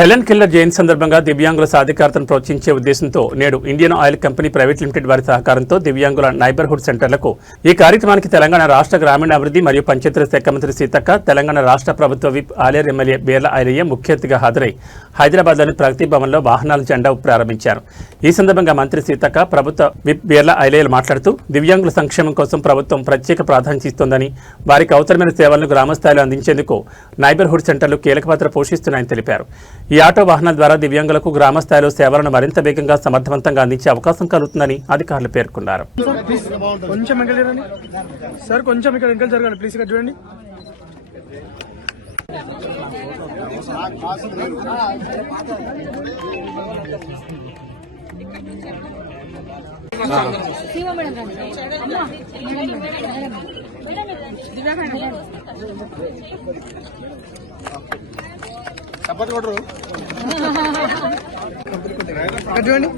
Helen killer జయంతి సందర్భంగా దివ్యాంగుల సాధికారతను ప్రోత్సహించే ఉద్దేశంతో నేడు Indian oil company private limited వారి సహకారంతో దివ్యాంగుల నైబర్హుడ్ సెంటర్లకు ఈ కార్యక్రమానికి తెలంగాణ రాష్ట్ర గ్రామీణాభివృద్ధి మరియు పంచాయతీరాజ్ శాఖ మంత్రి సీతక్క, తెలంగాణ రాష్ట్ర ప్రభుత్వ విప్ ఆలేరు ఎమ్మెల్యే బీర్ల ఐలయ్య ముఖ్య అతిథిగా హాజరై హైదరాబాద్లోని ప్రగతి భవన్లో వాహనాల జెండా ప్రారంభించారు. ఈ సందర్భంగా మంత్రి సీతక్క, ప్రభుత్వ విప్ బీర్ల ఐలయ్యలు మాట్లాడుతూ దివ్యాంగుల సంక్షేమం కోసం ప్రభుత్వం ప్రత్యేక ప్రాధాన్యత ఇస్తోందని, వారికి అవసరమైన సేవలను గ్రామస్థాయిలో అందించేందుకు నైబర్హుడ్ సెంటర్లు కీలక పాత్ర పోషిస్తున్నాయని తెలిపారు. ఈ ఆటో వాహనాల ద్వారా దివ్యాంగులకు గ్రామ స్థాయిలో సేవలను మరింత వేగంగా సమర్థవంతంగా అందించే అవకాశం కలుగుతుందని అధికారులు పేర్కొన్నారు. చూడండి.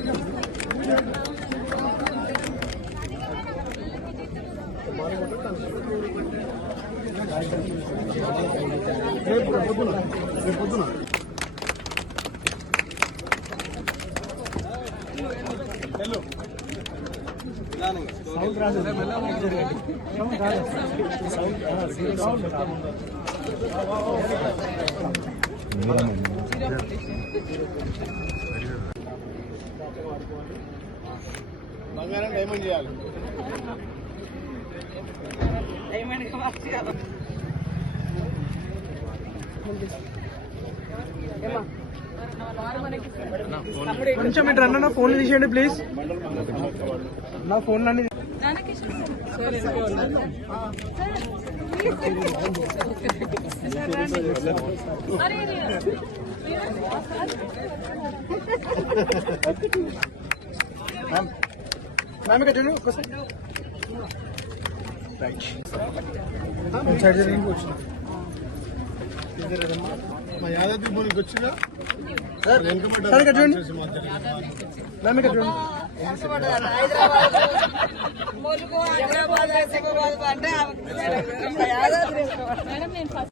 బంగారం డైమండ్ చేయాలి. కొంచెం ఇటు రన్న, నా ఫోన్ తీసేయండి ప్లీజ్. నా ఫోన్ అన్ని మా యాదాద్రి భూమికి వచ్చిందా సార్?